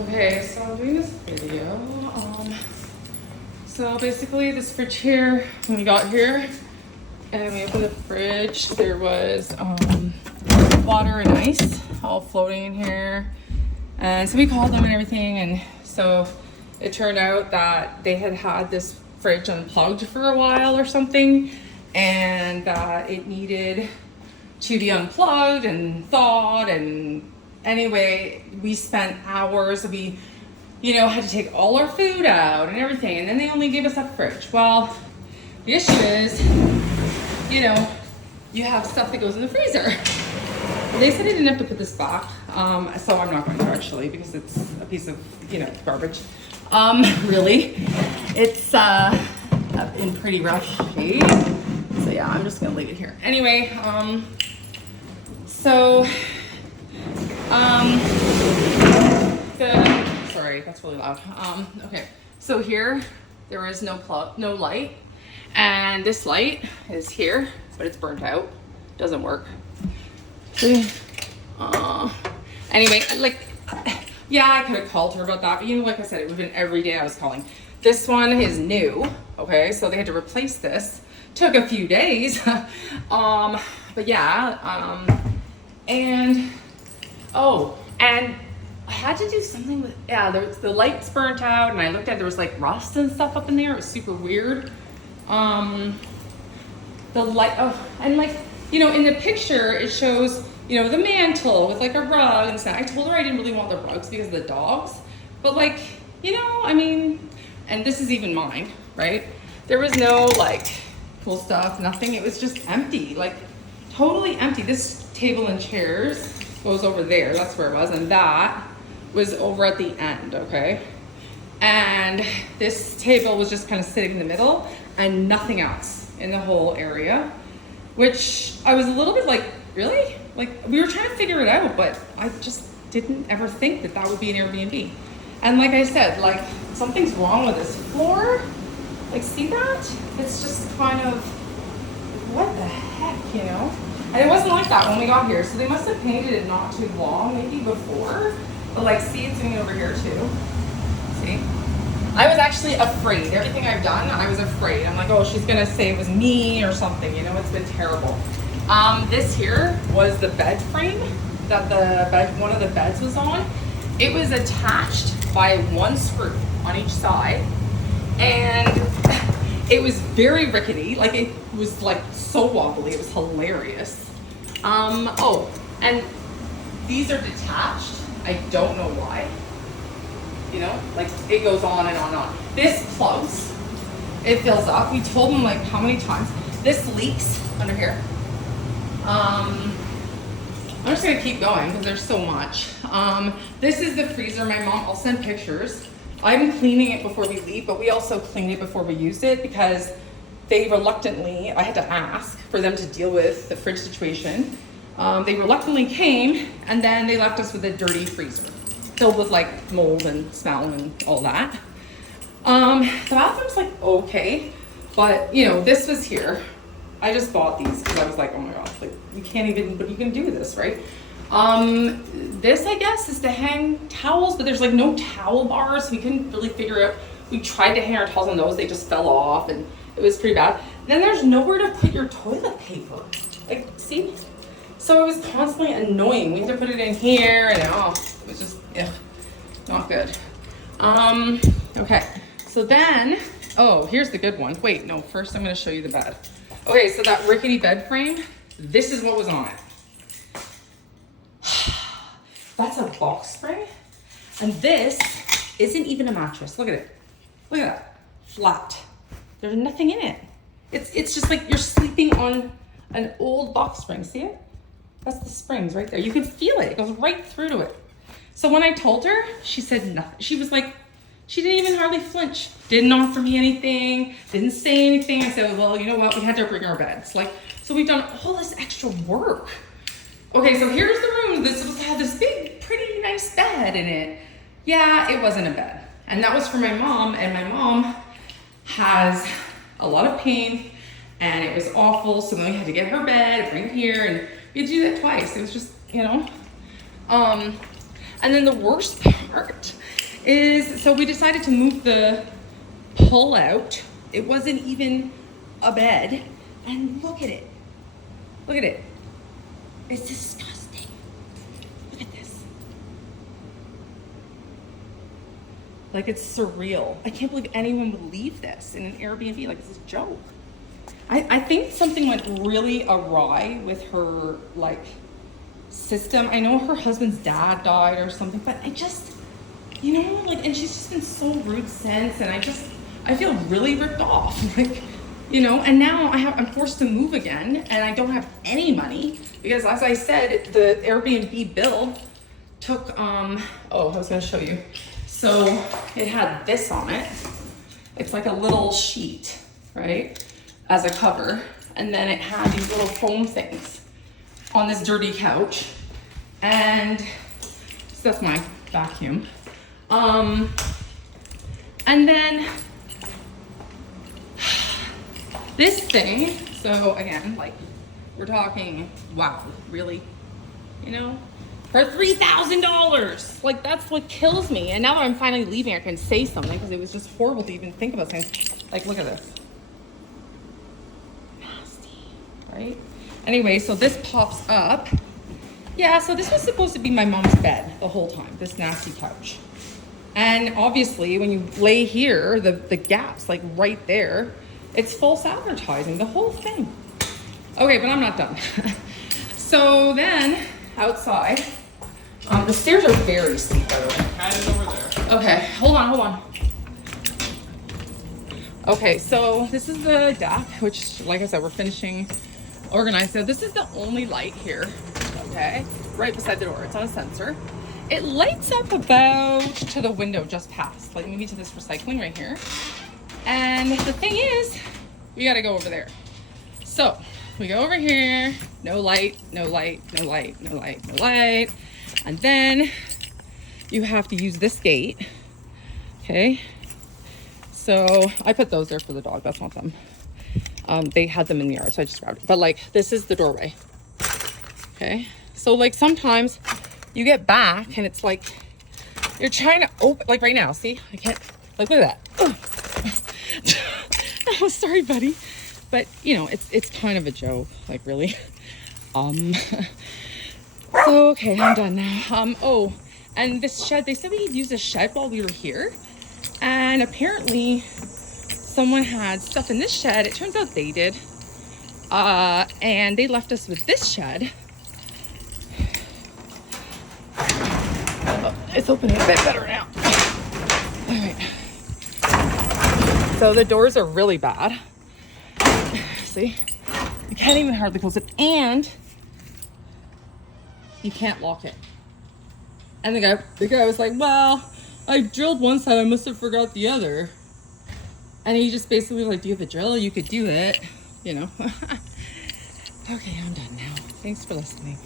Okay, so I'm doing this video. So basically this fridge here, when we got here and we opened the fridge, there was water and ice all floating in here. And so we called them and everything, and so it turned out that they had had this fridge unplugged for a while or something, and that it needed to be unplugged and thawed. And anyway, we spent hours. We, had to take all our food out and everything, and then they only gave us that fridge. Well, the issue is, you have stuff that goes in the freezer. They said I didn't have to put this back, so I'm not going to actually, because it's a piece of, garbage. Really, it's in pretty rough shape. So yeah, I'm just gonna leave it here. Anyway, sorry, that's really loud. Okay, so here there is no light, and this light is here, but it's burnt out. Doesn't work. Anyway, I could have called her about that, but like I said, it would have been every day I was calling. This one is new, okay, so they had to replace this. Took a few days, but yeah, and I had to do something with, the lights burnt out, and I looked at, there was like rust and stuff up in there. It was super weird. The light, in the picture, it shows, the mantle with like a rug and stuff. I told her I didn't really want the rugs because of the dogs, but and this is even mine, right? There was no cool stuff, nothing. It was just empty, totally empty. This table and chairs goes over there. That's where it was. And that was over at the end, okay? And this table was just kind of sitting in the middle and nothing else in the whole area, which I was a little bit really? We were trying to figure it out, but I just didn't ever think that would be an Airbnb. And like I said, something's wrong with this floor. See that? It's just kind of, what the heck, And it wasn't like that when we got here, so they must have painted it not too long, maybe before. But see, it's doing it over here too. See? I was actually afraid. Everything I've done, I was afraid. I'm like, oh, she's gonna say it was me or something, it's been terrible. This here was the bed frame that one of the beds was on. It was attached by one screw on each side, and it was very rickety. It was so wobbly. It was hilarious. And these are detached. I don't know why. It goes on and on and on. This plugs. It fills up. We told them how many times. This leaks under here. I'm just gonna keep going because there's so much. This is the freezer. My mom, I'll send pictures. I'm cleaning it before we leave, but we also cleaned it before we used it because they reluctantly, I had to ask for them to deal with the fridge situation. They reluctantly came, and then they left us with a dirty freezer filled with mold and smell and all that. The bathroom's okay, but this was here. I just bought these because I was like, oh my God, you can't even, but you can do this, right? This, I guess, is to hang towels, but there's no towel bars, so we couldn't really figure out. We tried to hang our towels on those, they just fell off, and it was pretty bad. Then there's nowhere to put your toilet paper. See? So it was constantly annoying. We had to put it in here, and it was just, not good. Okay, so then, here's the good one. Wait, no, first I'm gonna show you the bed. Okay, so that rickety bed frame, this is what was on it. That's a box spring. And this isn't even a mattress. Look at it. Look at that. Flat. There's nothing in it. It's just you're sleeping on an old box spring. See it? That's the springs right there. You can feel it. It goes right through to it. So when I told her, she said nothing. She was she didn't even hardly flinch. Didn't offer me anything. Didn't say anything. I said, well, you know what? We had to bring our beds. So we've done all this extra work. Okay, so here's the room. This was had this big, pretty nice bed in it. Yeah, it wasn't a bed. And that was for my mom, and my mom has a lot of pain, and it was awful. So then we had to get her bed, bring it here, and we had to do that twice. It was just, And then the worst part is, so we decided to move the pull out. It wasn't even a bed. And look at it. Look at it. It's disgusting. Look at this. Like, it's surreal. I can't believe anyone would leave this in an Airbnb. Like, it's a joke. I think something went really awry with her, like, system. I know her husband's dad died or something, but I just, you know, like, and she's just been so rude since, and I feel really ripped off. Like, you know, and now I'm forced to move again, and I don't have any money because, as I said, the Airbnb bill took, oh, I was gonna show you. So it had this on it. It's like a little sheet, right, as a cover. And then it had these little foam things on this dirty couch. And so that's my vacuum. And then this thing, so again, like, we're talking, wow, really? You know? For $3,000. Like, that's what kills me. And now that I'm finally leaving, I can say something because it was just horrible to even think about saying, like, look at this. Nasty, right? Anyway, so this pops up. Yeah, so this was supposed to be my mom's bed the whole time, this nasty couch. And obviously, when you lay here, the gaps, like right there, it's false advertising, the whole thing. Okay, but I'm not done. So then, outside, the stairs are very steep, by the way. Cat is over there. Okay, hold on. Okay, so this is the deck, which, like I said, we're finishing organizing. So this is the only light here, okay? Right beside the door. It's on a sensor. It lights up about to the window just past, like maybe to this recycling right here. And the thing is, we gotta go over there. So we go over here, no light. And then you have to use this gate, okay? So I put those there for the dog, that's not them. They had them in the yard, so I just grabbed it. But like, this is the doorway, okay? So like sometimes you get back and it's like, you're trying to open, like right now, see? I can't, like look at that. Oh, sorry, buddy. But you know, it's kind of a joke, like really. So, okay, I'm done now. Oh, and this shed, they said we could use a shed while we were here. And apparently someone had stuff in this shed. It turns out they did. And they left us with this shed. Oh, it's opening a bit better now. All right. So the doors are really bad. See? You can't even hardly close it. And you can't lock it. And the guy was like, well, I drilled one side, I must have forgot the other. And he just basically was like, do you have a drill? You could do it, you know. Okay, I'm done now. Thanks for listening.